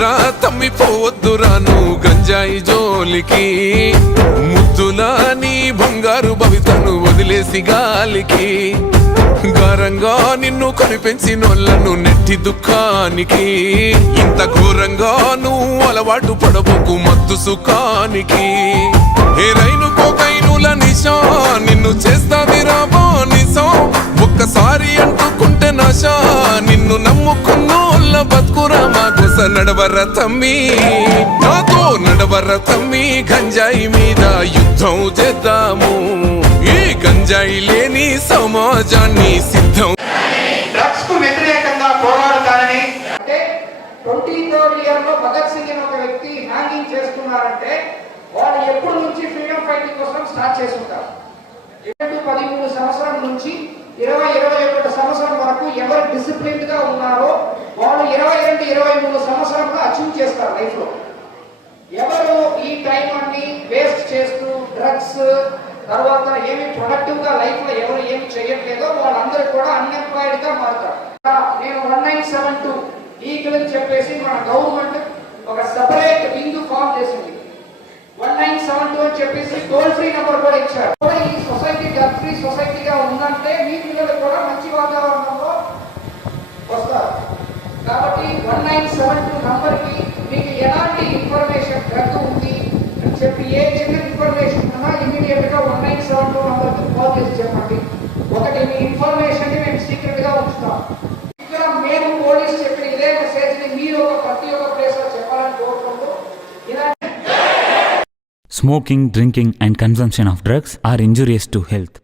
వద్దురా తమ్మిపోవద్దురా నువ్వు గంజాయి జోలికి. ముద్దులా నీ బంగారు భవితను వదిలేసి గాలికి. ఘోరంగా నిన్ను కనిపెంచినోళ్ళను నెట్టి దుఃఖానికి. ఇంత ఘోరంగా నువ్వు అలవాటు పడబోకు మత్తు సుఖానికి. ఏ రైలు కోకైనుల నిశా నిన్ను చేస్తాది రాబో నిశం ఒక్కసారి నడవర తమ్మి నాతో నడవర తమ్మి గంజాయి మీద యుద్ధం చేద్దాము. ఈ గంజాయి లేని సమాజాన్ని సిద్ధం డ్రగ్స్కు వ్యతిరేకంగా పోరాడతానని అంటే ట్వంటీ థర్డ్ ఇయర్లో భగత్ సింగ్ ఒక వ్యక్తి హ్యాంగింగ్ చేస్తున్నారంటే వాళ్ళు నుంచి ఫ్రీడమ్ ఫైటింగ్ కోసం స్టార్ట్ పదిమూడు సంవత్సరం నుంచి ఇరవై ఇరవై ఒకటి సంవత్సరం వరకు ఎవరు డిసిప్లిన్గా ఉన్నారో ఇరవై మూడు సంవత్సరంలో అచీవ్ చేస్తారు లైఫ్లో. ఎవరు ఈ టైం అన్ని వేస్ట్ చేస్తూ డ్రగ్స్ తర్వాత ఏమి ప్రొడక్టివ్గా లైఫ్లో ఎవరు ఏమి చేయట్లేదో వాళ్ళందరూ కూడా అన్ఎంప్లాయిడ్గా మారుతారు. నేను వన్ నైన్ సెవెన్ టూ ఈ అని చెప్పేసి మన గవర్నమెంట్ ఒక సపరేట్ వింగ్ ఫామ్ చేసింది. వన్ నైన్ సెవెన్ టూ అని చెప్పేసి టోల్ ఫ్రీ నెంబర్ కూడా ఇచ్చారు. వన్ నైన్ సెవెన్ టూ నంబర్కి మీకు ఎలాంటి ఇన్ఫర్మేషన్ డ్రగ్ ఉంది అని చెప్పి ఏ చిన్న ఇన్ఫర్మేషన్ ఉన్నా ఇమీడియట్గా వన్ నైన్ సెవెన్ టూ నంబర్కి కాల్ చేసి చెప్పండి ఒకటి మీ ఇన్ఫర్మేషన్ని మేము సీక్రెట్గా ఉంచుతాం ఇక్కడ మేము పోలీస్ చెప్పిన ఇదే మెసేజ్ని మీరు ఒక ప్రతి ఒక్క ప్లేస్లో చెప్పాలని కోరుకుంటూ ఇలాంటి Smoking, drinking, and consumption of drugs are injurious to health.